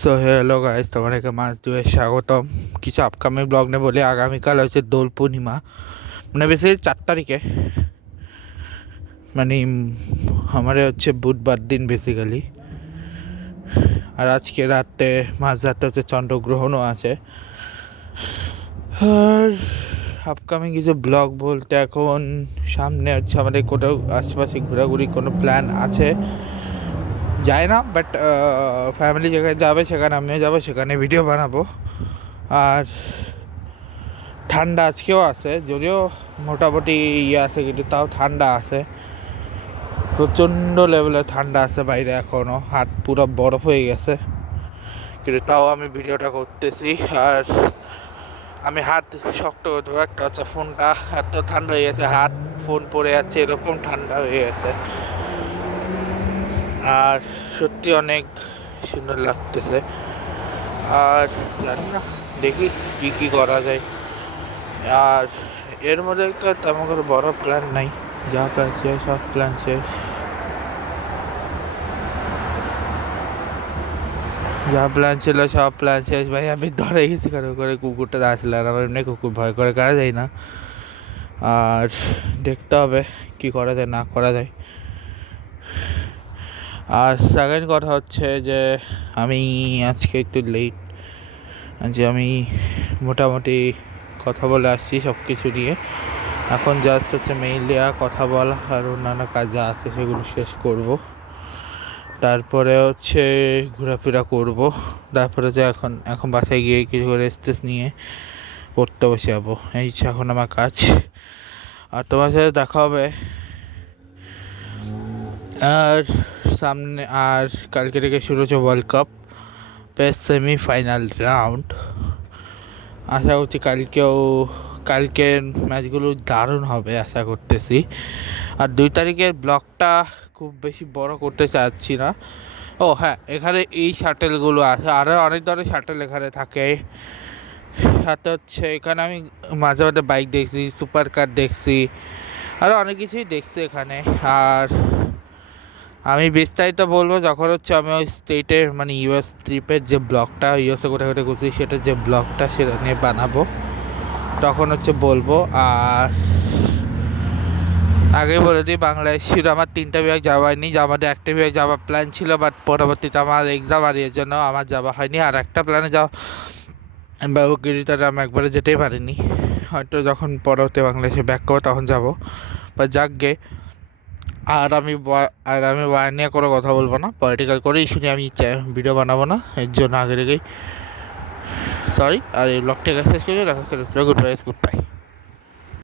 So hello guys, তোমাদেরকে মাস দুয়ে স্বাগতম। কিছু আপকামিং ব্লগ নেই বলে আগামীকাল হচ্ছে দোল পূর্ণিমা, মানে বেশি 4 তারিখে, মানে আমার হচ্ছে বুধবার দিন বেসিক্যালি। আর আজকে রাতে মাঝরাতে হচ্ছে চন্দ্রগ্রহণও আছে। আর আপকামিং কিছু ব্লগ বলতে এখন সামনে হচ্ছে আমাদের কোথাও আশেপাশে ঘোরাঘুরি কোনো প্ল্যান আছে, যায় না, বাট ফ্যামিলি যেখানে যাবে সেখানে আমিও যাবো, সেখানে ভিডিও বানাবো। আর ঠান্ডা আজকেও আছে, যদিও মোটামুটি আছে, কিন্তু তাও ঠান্ডা আছে, প্রচণ্ড লেভেলের ঠান্ডা আছে বাইরে, এখনও হাত পুরো বরফ হয়ে গেছে, কিন্তু তাও আমি ভিডিওটা করতেছি। আর আমি হাত শক্ত ধরে একটা হচ্ছে ফোনটা, এত ঠান্ডা হয়ে গেছে, হাত ফোন পড়ে যাচ্ছে, এরকম ঠান্ডা হয়ে গেছে। আর সত্যি অনেক সুন্দর লাগতেছে। আর জানি না, দেখি কী কী করা যায়। আর এর মধ্যে তো তেমন করে বড় প্ল্যান নাই, যা প্ল্যান শেষ, সব প্ল্যান শেষ, যা প্ল্যান ছিল সব প্ল্যান শেষ। ভাই আমি ধরে গেছি কারো করে, কুকুরটা আসলে, আর আমার এমনি কুকুর ভয় করে করা যায় না। আর দেখতে হবে কি করা যায় না করা যায়। আর সেকেন্ড কথা হচ্ছে যে আমি আজকে একটু লেট, যে আমি মোটামুটি কথা বলে আসছি সব কিছু নিয়ে। এখন জাস্ট হচ্ছে মেইনলি কথা বলা আর অন্যান্য কাজ যা আছে সেগুলো শেষ করব, তারপরে হচ্ছে ঘোরাফেরা করব, তারপরে যে এখন বাসায় গিয়ে কিছু রেস্ট নিয়ে পড়তে বসে যাবো, এই এখন আমার কাজ। আর তোমার সাথে দেখা হবে। আর সামনে আর কালকে থেকে শুরু হচ্ছে world cup best semifinal round. আশা করছি কালকের ম্যাচগুলো দারুণ হবে আশা করতেছি। আর 2 তারিখের ব্লগটা খুব বেশি বড় করতে চাচ্ছি না। ও হ্যাঁ, এখানে এই শাটেলগুলো আছে, আরও অনেক ধরনের শাটেল এখানে থাকে। সাথে হচ্ছে এখানে আমি মাঝে মাঝে বাইক দেখছি, সুপার কার দেখছি, আরও অনেক কিছুই দেখছি এখানে। আর আমি বিস্তারিত বলবো যখন হচ্ছে আমি ওই স্টেটের মানে ইউএস ট্রিপের যে ব্লগটা, ইউএসএ কোথায় কোথায় ঘুরছি সেটার যে ব্লগটা সেটা নিয়ে বানাবো, তখন হচ্ছে বলবো। আর আগে বলে দিই, বাংলাদেশ ছিল আমার 3টা বিভাগ যাওয়া হয়নি, আমাদের একটা বিভাগ যাওয়ার প্ল্যান ছিল, বাট পরবর্তীতে আমার এক্সাম আর এর জন্য আমার যাওয়া হয়নি। আর একটা প্ল্যানে যাওয়া বাবুগিরিটারে আমি একবারে যেতেই পারিনি, হয়তো যখন পরবর্তী বাংলাদেশে ব্যাক করবো তখন যাবো, বা যাকগে। আর আমি ওয়ার নিয়ে কোনো কথা বলবো না, পলিটিক্যাল করে ইস্যু নিয়ে আমি ভিডিও বানাবো না, এর জন্য আগে থেকেই সরি। আর এই ব্লগটা শেষ করে রাখা, গুড বাই।